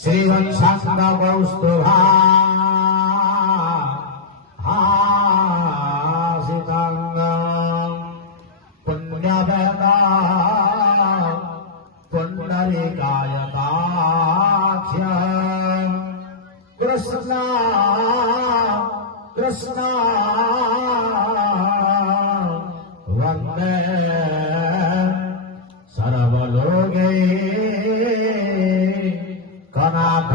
श्रीवंशाङ्गकौस्तुभा हासिताङ्गम् पुण्यवेदा पुण्डरीकायताख्य कृष्णा कृष्णा वन्दे सर्वलोके कनाथ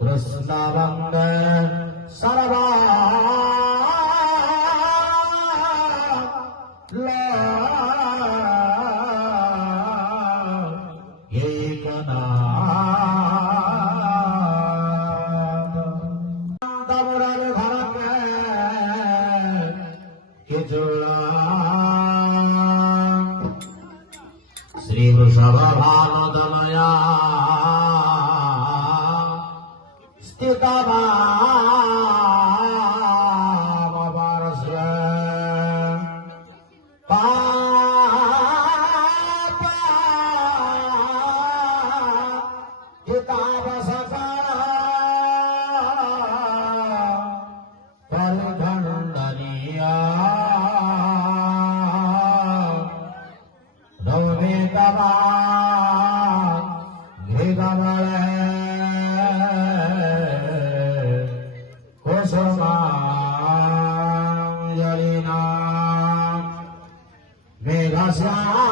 कृष्ण वन्दे सर्वा श्री वृषभभानुतनया स्थितभावपार्श्वे हितावसका परिखण्डनीया रौनितमा घृतमले कुसुमाञ्जलिना मेघश्याम